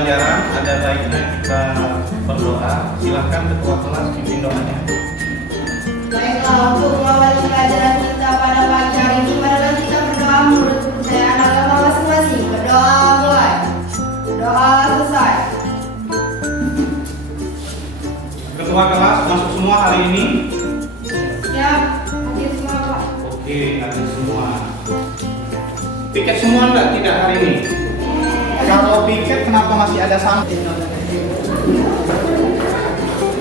pembelajaran, ada baiknya kita berdoa. Silahkan ketua kelas pimpin doanya. Baiklah, untuk mengawali pelajaran kita pada pagi hari ini, marilah kita berdoa menurut kepercayaan agama masing-masing. Berdoa mulai. Doa selesai. Ketua kelas masuk semua hari ini? Ya, hadir semua Pak. Oke, hadir semua. Piket semua enggak tidak hari ini? Kalau piket kenapa masih ada sampah?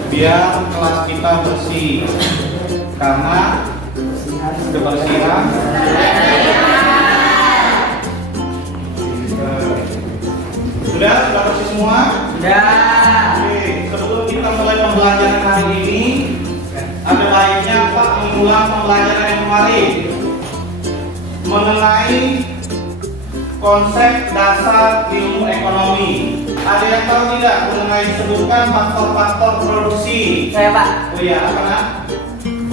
Biar kelas kita bersih. Karena kebersihan sudah bersih semua? Sudah. Oke, sebelum kita mulai pembelajaran hari ini, ada baiknya Pak mengulang pembelajaran yang kemarin mengenai konsep dasar ilmu ekonomi. Ada yang tahu tidak mengenai sebutkan faktor-faktor produksi? Saya Pak. Oh iya, apa nak?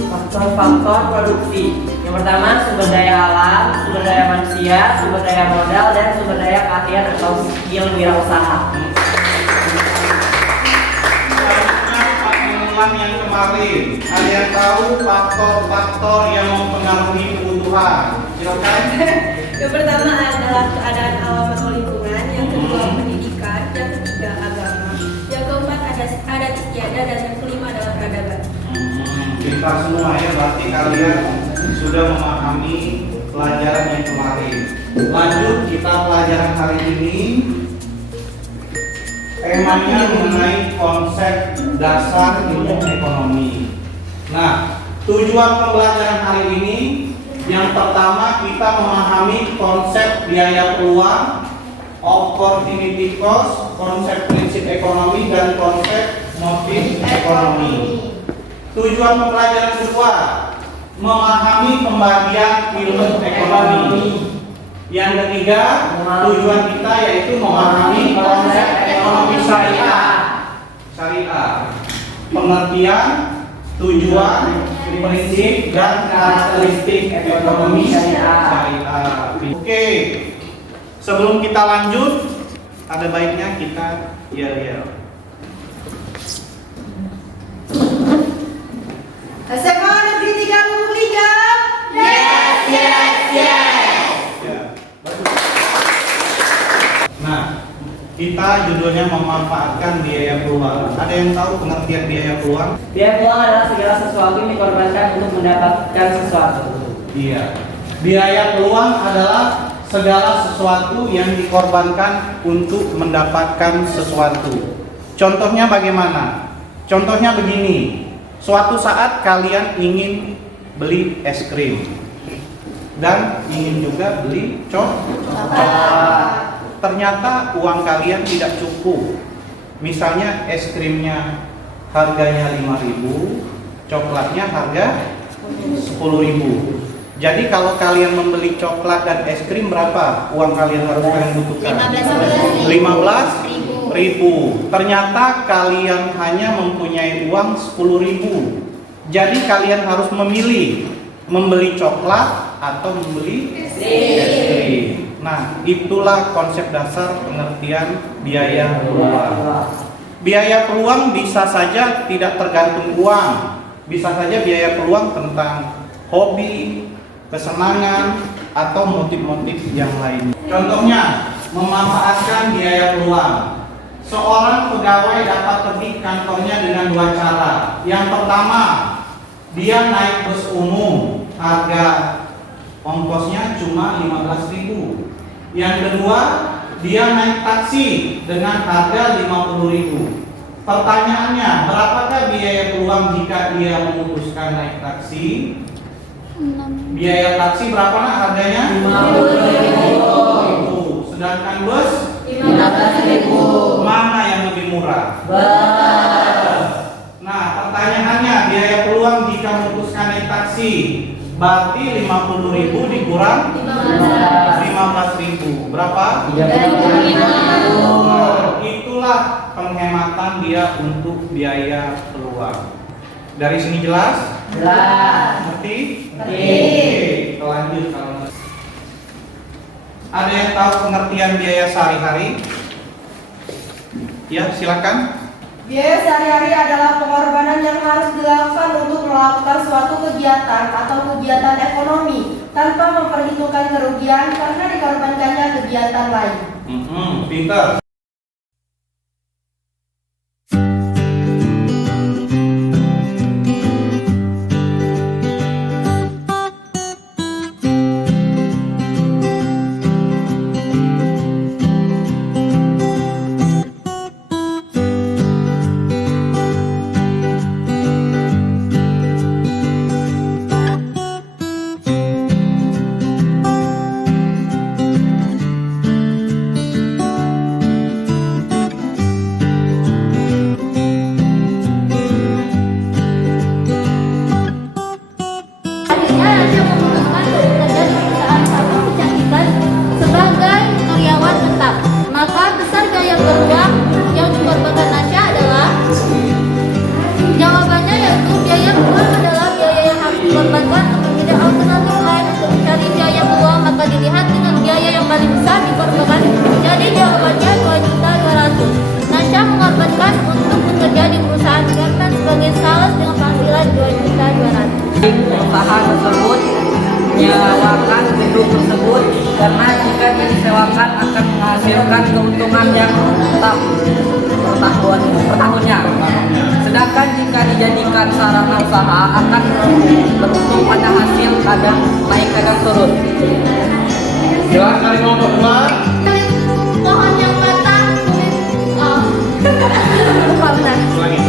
Faktor-faktor produksi. Yang pertama sumber daya alam, sumber daya manusia, sumber daya modal, dan sumber daya keahlian atau skill wirausaha. Selanjutnya Pak mengulang yang kemarin. Ada yang tahu faktor-faktor yang mempengaruhi kebutuhan? Silakan. Yang pertama adalah keadaan alam atau lingkungan, yang kedua pendidikan, yang ketiga agama, yang keempat adat istiadat, dan yang kelima adalah peradaban. Kita semua ya, berarti kalian sudah memahami pelajaran yang kemarin. Lanjut kita pelajaran hari ini. Temanya mengenai konsep dasar ilmu ekonomi. Nah, tujuan pembelajaran hari ini yang pertama kita memahami konsep biaya peluang, opportunity cost, konsep prinsip ekonomi, dan konsep motif ekonomi. Tujuan pembelajaran kedua memahami pembagian ilmu ekonomi. Yang ketiga tujuan kita yaitu memahami konsep ekonomi syariah. Pengertian, tujuan, prinsip, dan karakteristik ekonomi syariah. Oke, sebelum kita lanjut, ada baiknya kita yel-yel. SMA Negeri 3 Lumulingga. Yes, yes, yes. Ya, bagus. Nah, kita judulnya memanfaatkan biaya peluang. Ada yang tahu pengertian biaya peluang? Biaya peluang adalah segala sesuatu yang dikorbankan untuk mendapatkan sesuatu. Iya. Biaya peluang adalah segala sesuatu yang dikorbankan untuk mendapatkan sesuatu. Contohnya bagaimana? Contohnya begini. Suatu saat kalian ingin beli es krim dan ingin juga beli coklat. Ternyata uang kalian tidak cukup. Misalnya es krimnya harganya 5.000, coklatnya harga 10.000. Jadi kalau kalian membeli coklat dan es krim, berapa uang kalian harus butuhkan? 15.000. Ternyata kalian hanya mempunyai uang 10.000. Jadi kalian harus memilih membeli coklat atau membeli es krim. Nah, itulah konsep dasar pengertian biaya peluang. Biaya peluang bisa saja tidak tergantung uang. Bisa saja biaya peluang tentang hobi, kesenangan, atau motif-motif yang lain. Contohnya, memanfaatkan biaya peluang. Seorang pegawai dapat pergi kantornya dengan dua cara. Yang pertama, dia naik bus umum, harga ongkosnya cuma 15.000. Yang kedua, dia naik taksi dengan harga 50.000. Pertanyaannya, berapakah biaya peluang jika dia memutuskan naik taksi? Biaya taksi berapa nak harganya? 50.000. Sedangkan bus 15.000. Mana yang lebih murah? Nah, pertanyaannya, biaya peluang jika memutuskan naik taksi, berarti 50.000 dikurang 15.000. Berapa? 35.000. Nah, itulah penghematan dia untuk biaya peluang. Dari sini jelas? Jelas. Ngerti? Ngerti. Oke, kita lanjut kalau ada yang tahu pengertian biaya sehari-hari? Ya, silakan. Biaya sehari-hari adalah pengorbanan yang harus dilakukan untuk melakukan suatu kegiatan atau kegiatan ekonomi tanpa memperhitungkan kerugian karena dikorbankannya kegiatan lain. Pintar. Akhirnya Rasya memutuskan untuk bekerja di perusahaan satu kecantikan sebagai karyawan tetap. Maka besar biaya peluang yang dikorbankan Rasya adalah jawabannya yaitu biaya peluang adalah biaya yang harus dikorbankan untuk tidak alternatif lain untuk mencari biaya peluang, maka dilihat dengan biaya yang paling besar dikorbankan. Jadi jawabannya 2.200.000. Rasya mengorbankan untuk bekerja di perusahaan Garmen sebagai sales dengan penghasilan 2.200.000. Usaha tersebut menyewakan gedung tersebut karena jika disewakan akan menghasilkan keuntungan yang tetap per tahunnya. Sedangkan jika dijadikan sarana usaha akan beruntung pada hasil kadang naik kadang turun. Jelas dari kelompok 2. Pohon yang batang lupa benar. Ulangi.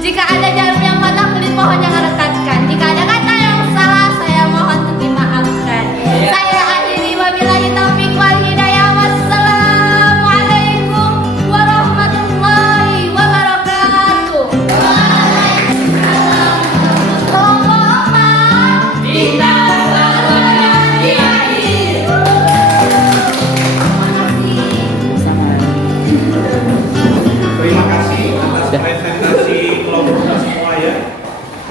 Jika ada jarum yang patah, kulit pohon jangan rekatkan. Jika ada kata yang salah, saya mohon untuk dimaafkan. Saya akhiri wabillahi taufiq wal hidayah. Wassalamualaikum warahmatullahi wabarakatuh. Kelompok 4 kita selamat di akhir. Terima kasih atas presentasi kelompok kita semua ya.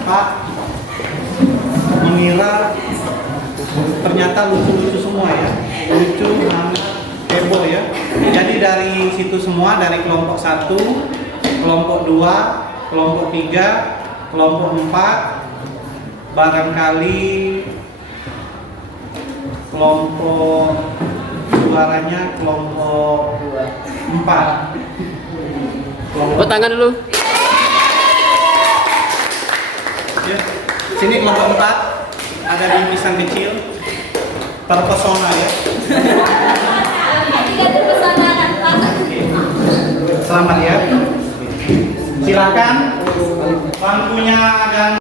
Pak mengira ternyata lucu-lucu semua ya. Lucu, hangat, heboh ya. Jadi dari situ semua, dari kelompok 1, kelompok 2, kelompok 3, kelompok 4, barangkali kelompok juaranya kelompok 4. Oh, tangan dulu. Ya. Sini kelompok 4 ada bingkisan kecil terpesona ya. Tidak terpesona Pak. Selamat ya. Silakan bangkunya dan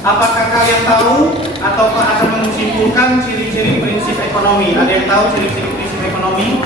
Apakah kalian tahu ataukah akan menyimpulkan ciri-ciri prinsip ekonomi? Ada yang tahu ciri-ciri prinsip ekonomi?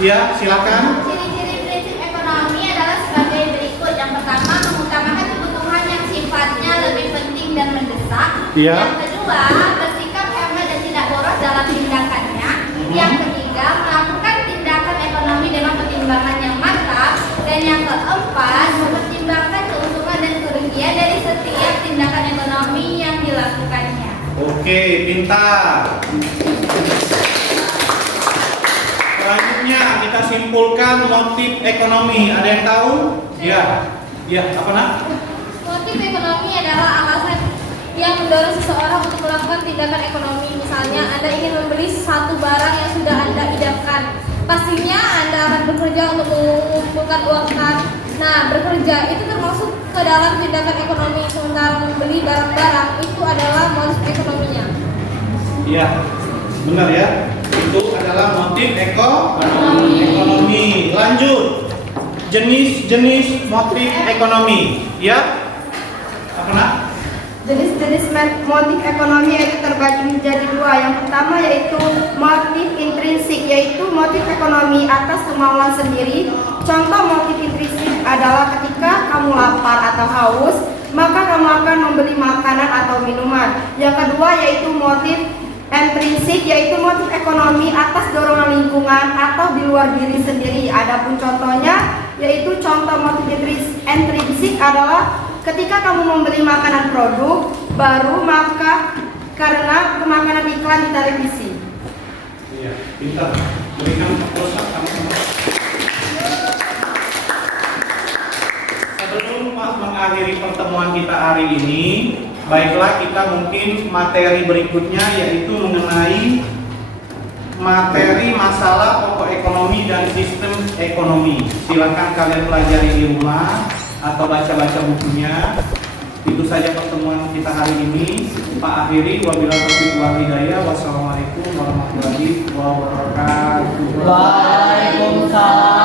Ya, silakan. Ciri-ciri prinsip ekonomi adalah sebagai berikut. Yang pertama, mengutamakan kebutuhan yang sifatnya lebih penting dan mendesak. Iya. Yang kedua, bersikap hemat dan tidak boros dalam tindakannya. Yang ketiga, melakukan tindakan ekonomi dengan pertimbangan yang matang. Dan yang keempat, mempertimbangkan keuntungan dan kerugian dari setiap tindakan ekonomi yang dilakukannya. Oke, pintar. Selanjutnya kita simpulkan motif ekonomi. Ada yang tahu? Ya. Ya, apa nak? Motif ekonomi adalah alasan yang mendorong seseorang untuk melakukan tindakan ekonomi. Misalnya, Anda ingin membeli satu barang yang sudah Anda idamkan. Pastinya Anda akan bekerja untuk mengumpulkan uang kan. Nah, bekerja itu termasuk ke dalam tindakan ekonomi. Sementara membeli barang-barang itu adalah motif ekonominya. Iya, benar ya. Itu adalah motif ekonomi. Lanjut. Jenis-jenis motif ekonomi. Ya. Apa nak? Jenis-jenis motif ekonomi yaitu terbagi menjadi dua. Yang pertama yaitu motif intrinsik, yaitu motif ekonomi atas kemauan sendiri. Contoh motif intrinsik adalah ketika kamu lapar atau haus, maka kamu akan membeli makanan atau minuman. Yang kedua yaitu motif intrinsik, yaitu motif ekonomi atas dorongan lingkungan atau di luar diri sendiri. Adapun contohnya yaitu contoh motif intrinsik adalah ketika kamu membeli makanan produk baru maka karena makanan iklan di televisi. Iya, pintar. Berikan pulsa sama-sama. Sebelum Pak mengakhiri pertemuan kita hari ini, baiklah kita mungkin materi berikutnya yaitu mengenai materi masalah pokok ekonomi dan sistem ekonomi. Silakan kalian pelajari di rumah atau baca-baca bukunya. Itu saja pertemuan kita hari ini. Pak akhiri, wabillahi taufiq wal hidayah. Wassalamualaikum warahmatullahi wabarakatuh. Waalaikumsalam.